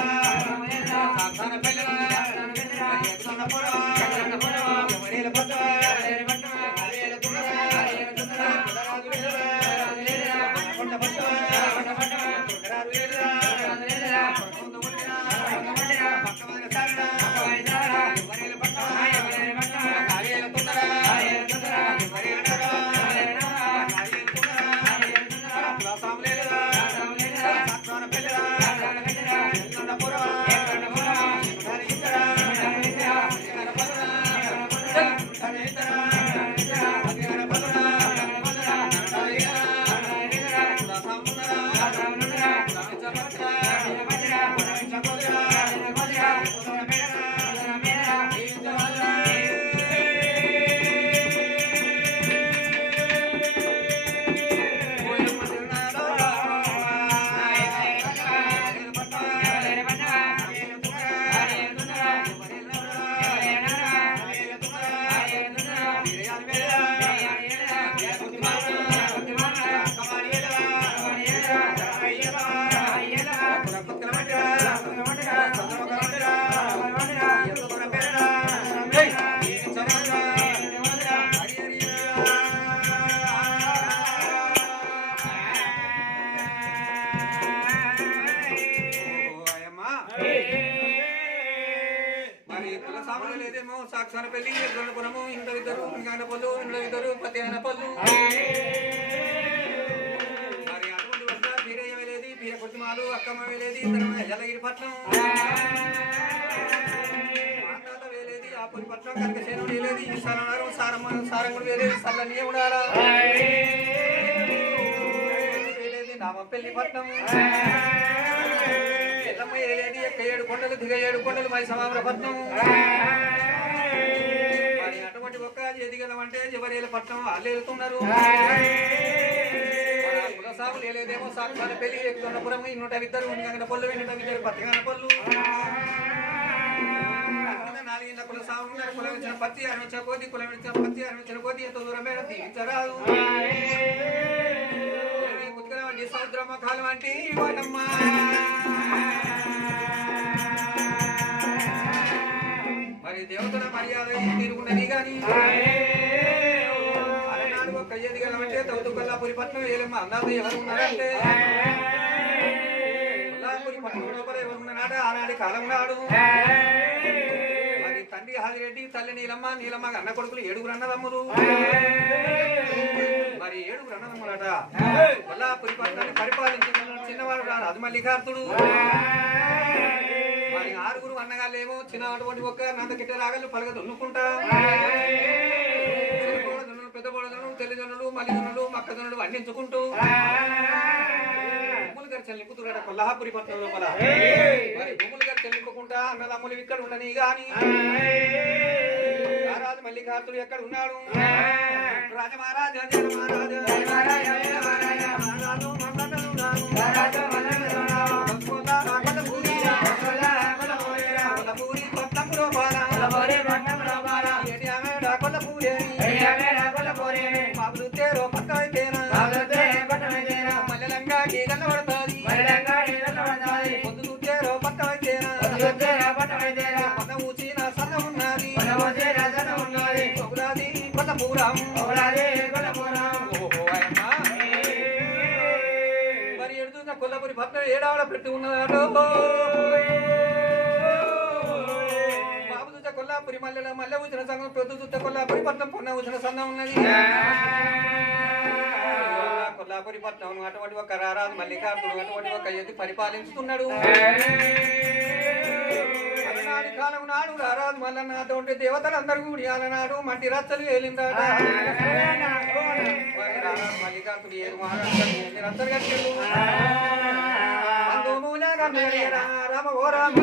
మరి లేదేమో సాక్షాన పెళ్ళి ఇంట్లో ఇద్దరు ఇంకాన ఇంట్లో ఇద్దరు పత్తి అయిన పళ్ళు మరి అటువంటి వద్ద బీరయ్య వెళ్ళేది బీర కుటుంబాలు అక్కమ్మ వేలేది ఇద్దరు ఎల్లగిరి పట్నం. మాతాత వేలేది ఆపురి పట్నం కనకసేను వేలేది ఈ సరనారం సారమ్మ సారంగుడు వేలేది సల్లనియ ఉండాలా. వేలేది నామపల్లి పట్నం. ఎల్లమ్మ ఏలేది ఎక్క ఏడు కొండలు దిగ ఏడు కొండలు మై సమామర అటువంటి ఒక్క ఎదిగలమంటే ఎవరేల పట్నం వాళ్ళు వెళ్తున్నారు. కులసాగులు ఏలేదేమో సాక్షాల పెళ్ళి ఎక్కున్నపురం ఇన్నూట ఇద్దరు ఉండి పళ్ళు విన్నట ఇద్దరు పత్తిగాన పళ్ళు కుల సాగు కులం ఇచ్చిన పత్తి అనిపించిన కోతి కులం ఇచ్చిన పత్తి అనిపించిన కోతి ఎంత దూరం మేడ దీవించరాదు కుత్కల సముద్రమ్మ కాలం అంటే మరి దేవతల మర్యాద తీరుకున్నది కానీ అలనాడు ఒక్క ఎదిగలమంటే తౌతు కొల్లాపురి పట్నం ఏలమ్మ. అన్నాడు ఎవరు ఉన్నారంటే? కొల్లాపురి పట్నం లోపల ఎవరు ఉన్నాడు ఆనాటి కాలం నాడు. మరి తండ్రి హాజిరెడ్డి తల్లి నీలమ్మ నీలమ్మ అన్న కొడుకులు ఏడుగురు అన్నదమ్ములు. మరి ఏడుగురు అన్నదమ్ములట. కొల్లాపురి పట్నాన్ని పరిపాలించిన చిన్నవాడు రాదు అది మల్లికార్తుడు ఆరుగురు అన్నగాళ్ళేమో చిన్న అటువంటి ఒక్క నంద గిట్ట రాగలు పలక దున్నుకుంటా పెద్ద పెద్దబోడదున్నులు తెల్లిజొన్నులు మల్లిదండ్రులు మక్కజొన్నులు అందించుకుంటూ భూములు గారు చెల్లిపుతురాడ కొల్లాపురి పట్నం లోపల మరి భూములు గారు చెల్లింపుకుంటా అన్నదమ్ములు ఇక్కడ ఉండని గాని రాజు మల్లికార్తుడు ఎక్కడ ఉన్నాడు రాజమహారాజ జయ మహారాజు మహారాజు మహారాజు మరి ఎడుతున్న కొల్లపురి పట్నం ఏడావిడ పెట్టి ఉన్నదాటో బాబు చూస్తే కొల్లాపురి మల్లెల మల్లె ఊచిన సంఘం పెద్ద చూస్తే కొల్లాపురి పట్నం పొన్న ఊచిన సంఘం ఉన్నది కొల్లాపురి పట్నం అటువంటి ఒక రారాజు మల్లికార్జును అటువంటి ఒక ఎది పరిపాలించుతున్నాడు ఆనాటి కాలం నాడు రారాజు మల్లన్న అటువంటి దేవతలందరూ కూడి ఆలనాడు మట్టి రచ్చలు ఏలిందాడు మరి రారాజు మల్లికార్జుడు ఏడు మహారాజు ఎన్ని రచ్చలు రామ ఓ రామ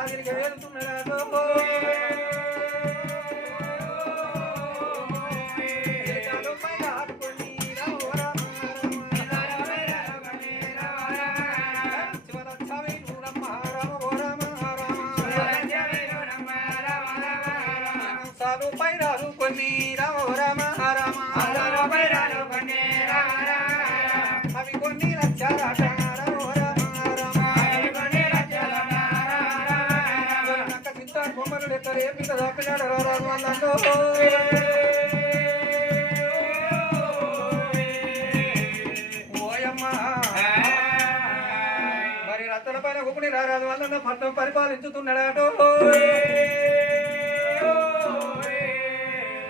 రాజునికి వెళ్తున్నాడు ఎత్తరు ఓయమ్మ. మరి రత్తల పైన ఒకటి రారాజు వాళ్ళ పట్టణం పరిపాలించుతున్నాడు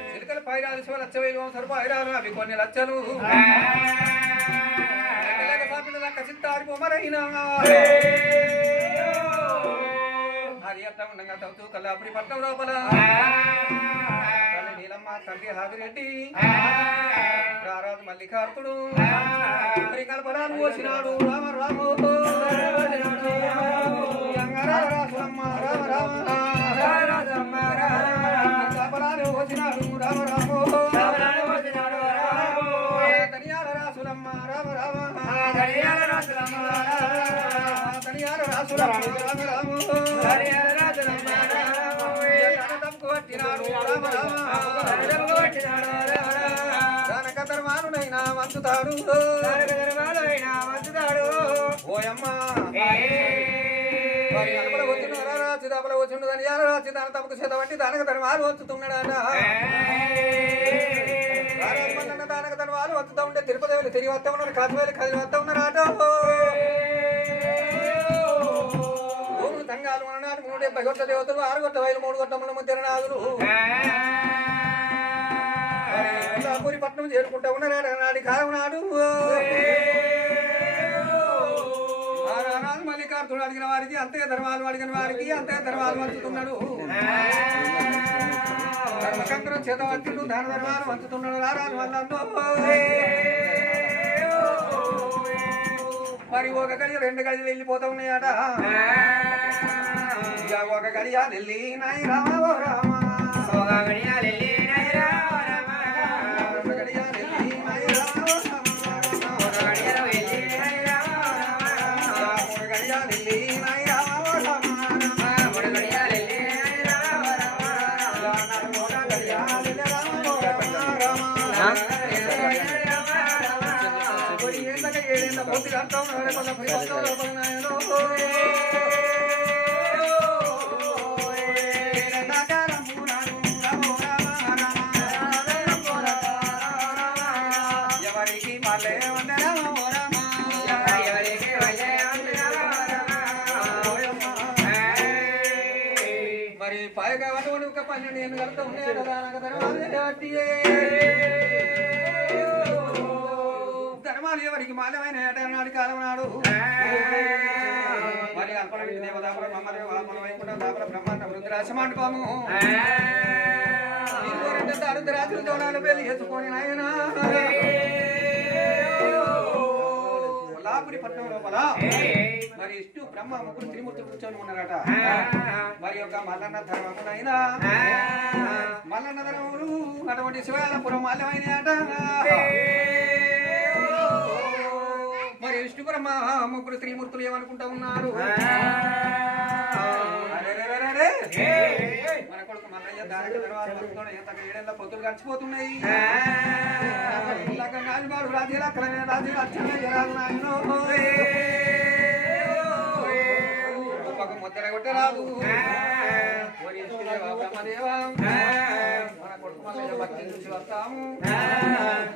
చిలుకల పైరాలు శివ లక్ష వేలు సరు పైరాలు అవి కొన్ని లక్షలు లెక్క సాపిన లక్క అట్లా ఉండగా తవ్వుతూ కల్లాపురి పట్నం లోపల. తల్లి నీలమ్మ తండ్రి హాదిరెడ్డి రారాజు మల్లికార్తుడు. మరి కల్పనాలు పోసినాడు. రామ రాము. రాసులమ్మ రామ రామ. కల్పనాలు పోసినాడు. రామ రాము. ధనియాల రాసులమ్మ రామ రామ. ధనియాల రాసులమ్మ. రామ రాము. దానకతర్మానునైనా వంచుతాడు ఓయమ్మ మరి అలపల వచ్చిన రాచి దపల వచ్చిండు దాని యాల రాచి దాని తమకు చేత వంటి దానక వంచుతున్నాడట. రారాజు మల్లన్న దానక ధర్మాలు వంచుతా ఉంటే తిరుపతి వెళ్ళి తిరిగి వస్తా ఉన్నారు కాశీ వెళ్ళి కదిలి వస్తా ఉన్నారట. భూములు తంగాలు అన్నాడు మూడు డెబ్బై గొట్ట దేవతలు ఆరు గొట్ట వైలు మూడు గొట్టముల ముద్రనాథులు పూరి పట్నం చేరుకుంటా ఉన్నాడు. నాడి కాలం నాడు. మల్లికార్జునుడు అడిగిన వారికి అంతే ధర్మాలు అడిగిన వారికి అంతే ధర్మాలు వంచుతున్నాడు. ధర్మచంద్రం చేత వంచుడు దాన ధర్మాలు వంచుతున్నాడు. రారాజు వాళ్ళందో మరి ఒక గడి రెండు గడిలు వెళ్ళిపోతా ఉన్నాయట. ఒక గడియా నెల్లి నాయ రామ. రామ ఒక గడియ నెల్లి ఎవరికి మళ్ళీ మరి పైగా పన్నెండు నేను కలుగుతూ ఉన్నాయి కదా నాకు ధర్మాలు ఎవరికి మాల్యమైన ఏటనాడు కాలం నాడు. మరి అల్పన దేవదాపల మమ్మల్ని వామన వైకుంఠ దాపల బ్రహ్మాండ రుద్రాశ మండపము. రెండు తారు రాత్రులు తోడాలు పెళ్ళి చేసుకొని నాయన. కొల్లాపురి పట్టణం లోపల మరి ఇష్టు బ్రహ్మ ముగ్గురు త్రిమూర్తులు కూర్చొని ఉన్నారట. మరి యొక్క మల్లన్న ధర్మమునైనా మల్లన్న ధర్మములు అటువంటి శివాలపురం మరి విష్ణు బ్రహ్మ ముగ్గురు త్రిమూర్తులు ఏమనుకుంటా ఉన్నారు. మన కొడుకు మల్లయ్య దానికి తర్వాత భక్తుడు ఎంత ఏడేళ్ళ పొద్దులు గడిచిపోతున్నాయి? అచ్చయ్య రాజు నాయనో! ముద్ర కొట్టరాదు మన కొడుకు మల్లయ్య భక్తి చూసి వస్తాము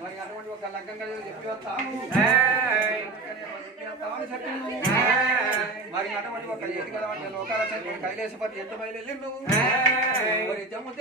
మరి అటువంటి ఒక లగ్గం కలిసి చెప్పి వస్తాము మరి అటువంటి ఒక ఏది లోకాల చెట్టు కైలేశపతి ఎంత మరి జమ్ము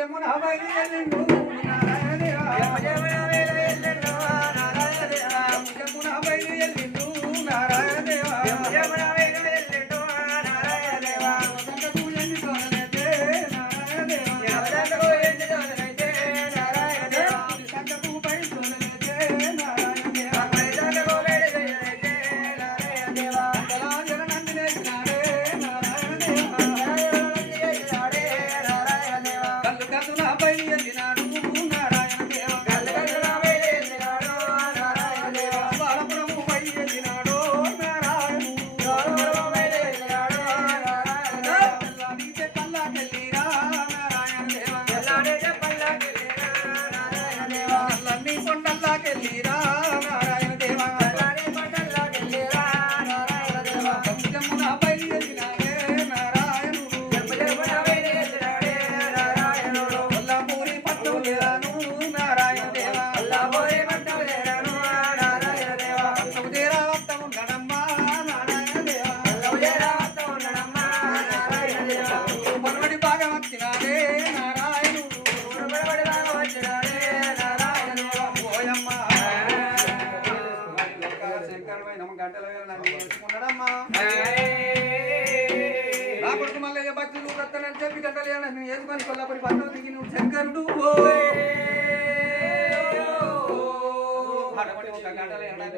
వేసుకొని కొల్లపడి పట్టణం దిగి నువ్వు శంకరుడు.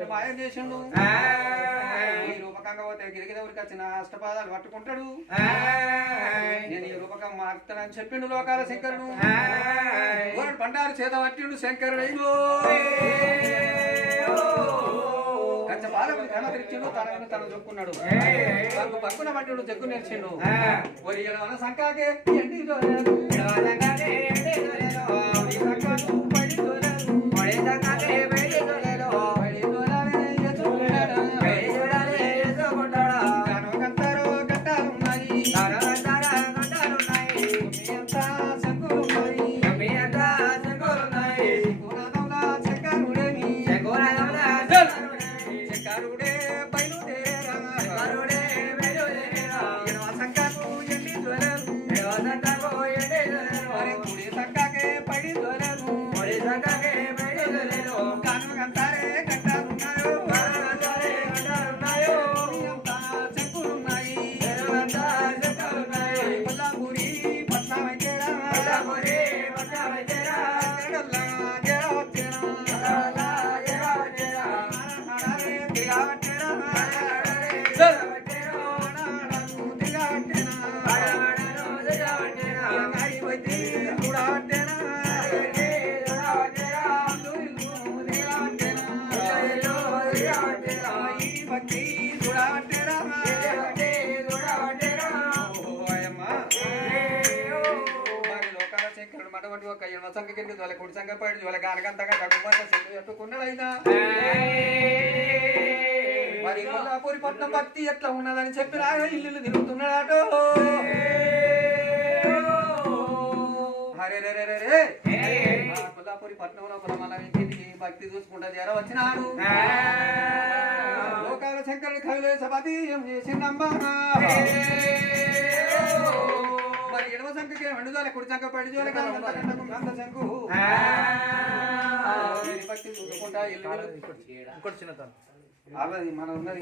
మాయం చేసిండు. రూపకంగా పోతే గిరిగిద ఊరికి వచ్చిన అష్టపాదాలు పట్టుకుంటాడు. నేను ఈ రూపకం మారుతానని చెప్పిండు లోకాల శంకరుడు. బండారు చేత పట్టిండు శంకరుడు. బాలకు కన్న తెరిచిండు తనను తను చెప్పుకున్నాడు పక్కు పక్కున పట్టిండు జగ్గు నేర్చిండు. ఒరి ఎడవన సంకాకే ఎండి. కనకంతరే ఎడమ సంఖ కింద కుడి సంఖ పడి జోల గానకంతగా కడుపుమంత చెట్టు ఎట్టుకున్నాడైనా మరి కొల్లాపూరి పట్నం భక్తి ఎట్లా ఉన్నదని చెప్పి రాగా ఇల్లు తిరుగుతున్నాడట. హరే రే రే రే కొల్లాపూరి పట్నంలో మన ఇంటికి భక్తి చూసుకుంటా చేర వచ్చినాడు. లోకాల శంకరుడి కవిలో సపతి ఏం చేసిండమ్మా మరి ఎడమ సంఖకి వెండుదోల కుడి సంఖ పడి జోల గంధ శంకు భక్తి చూసుకుంటా ఇల్లు. ఇంకోటి చిన్నతనం. అలా మనం ఉన్నది.